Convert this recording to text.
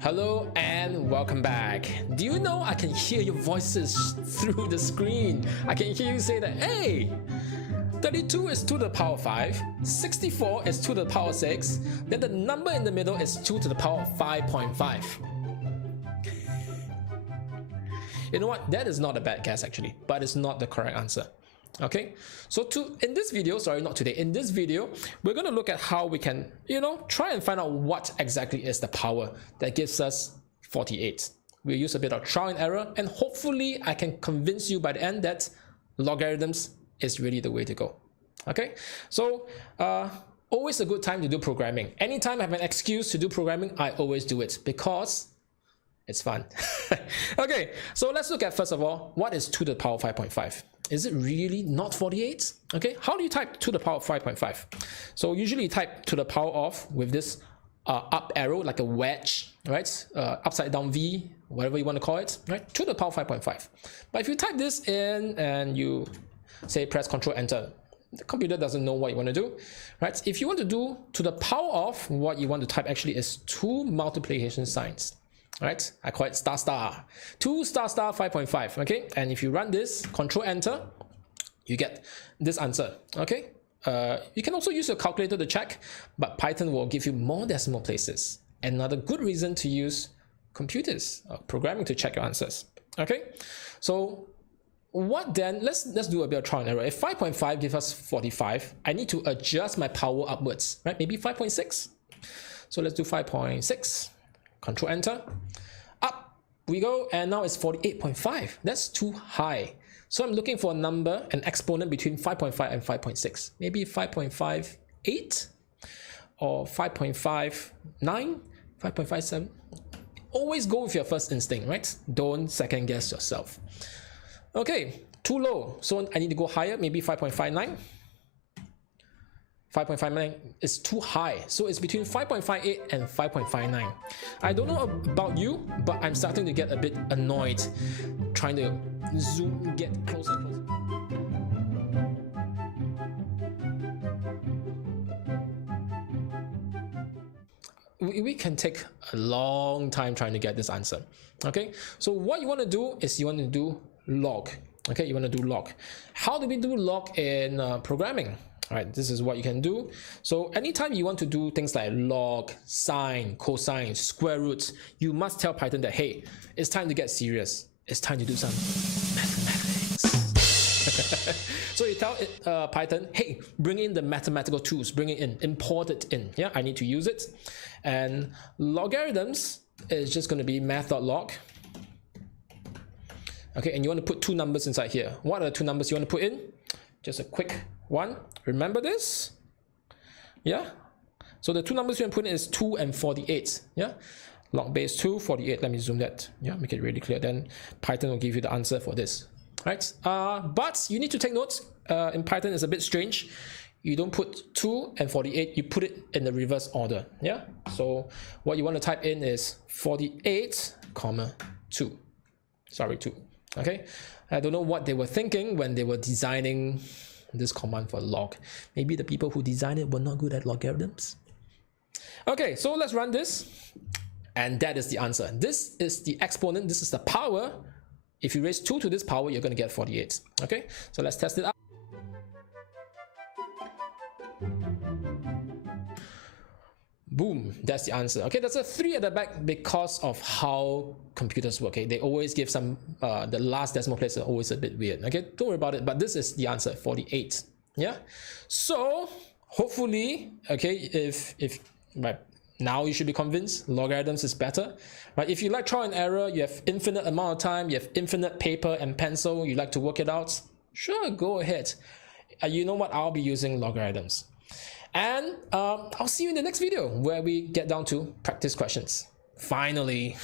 Hello and welcome back. Do you know I can hear your voices through the screen? I can hear you say that, hey, 32 is 2 to the power 5, 64 is 2 to the power 6, then the number in the middle is 2 to the power 5.5. You know what? That is not a bad guess actually, but it's not the correct answer. Okay, so in this video, in this video, we're going to look at how we can, try and find out what exactly is the power that gives us 48. We'll use a bit of trial and error, and hopefully I can convince you by the end that logarithms is really the way to go. Okay, so always a good time to do programming. Anytime I have an excuse to do programming, I always do it because it's fun. Okay, so let's look at, first of all, what is 2 to the power 5.5? Is it really not 48? Okay, how do you type 2 to the power 5.5? So usually you type to the power of with this up arrow, like a wedge, right? Upside down V, whatever you want to call it, right? 2 to the power 5.5. But if you type this in and you say press Ctrl Enter, the computer doesn't know what you want to do, right? If you want to do to the power of, what you want to type actually is 2 multiplication signs. Right, I call it star star 2 star star 5.5. okay, and if you run this, Control Enter, you get this answer. Okay, you can also use your calculator to check, but Python will give you more decimal places. Another good reason to use computers programming to check your answers. Okay, so what then? Let's do a bit of trial and error. If 5.5 gives us 45, I need to adjust my power upwards, right? Maybe 5.6. So let's do 5.6. Control Enter, up we go, and now it's 48.5. That's too high. So I'm looking for a number, an exponent between 5.5 and 5.6. Maybe 5.58 or 5.59, 5.57. Always go with your first instinct, right? Don't second guess yourself. Okay, too low. So I need to go higher, maybe 5.59. 5.59 is too high, so it's between 5.58 and 5.59. I don't know about you, but I'm starting to get a bit annoyed trying to zoom, get closer and closer. We can take a long time trying to get this answer. Okay, so what you want to do is you want to do log. Okay, you want to do log. How do we do log in programming? All right, this is what you can do. So anytime you want to do things like log, sine, cosine, square roots, you must tell Python that, hey, it's time to get serious. It's time to do some mathematics. So you tell Python, hey, bring in the mathematical tools, bring it in, import it in. Yeah, I need to use it. And logarithms is just going to be math.log. Okay, and you want to put 2 numbers inside here. What are the 2 numbers you want to put in? Just a quick one. Remember this? Yeah. So the 2 numbers you can put in is 2 and 48. Yeah. Log base 2, 48. Let me zoom that. Yeah, make it really clear. Then Python will give you the answer for this. Right. But you need to take notes. In Python, it's a bit strange. You don't put 2 and 48. You put it in the reverse order. Yeah. So what you want to type in is 48, 2. Sorry, 2. Okay. I don't know what they were thinking when they were designing this command for log. Maybe the people who designed it were not good at logarithms. Okay, so let's run this, and that is the answer. This is the exponent, this is the power. If you raise 2 to this power, you're going to get 48. Okay, so let's test it out. Boom, that's the answer. Okay, there's a 3 at the back because of how computers work. Okay, they always give some, the last decimal place is always a bit weird. Okay, don't worry about it, but this is the answer, 48. Yeah, so hopefully, okay, if right now you should be convinced logarithms is better. Right, if you like trial and error, you have infinite amount of time, you have infinite paper and pencil, you like to work it out, sure, go ahead. You know what, I'll be using logarithms. And I'll see you in the next video where we get down to practice questions. Finally.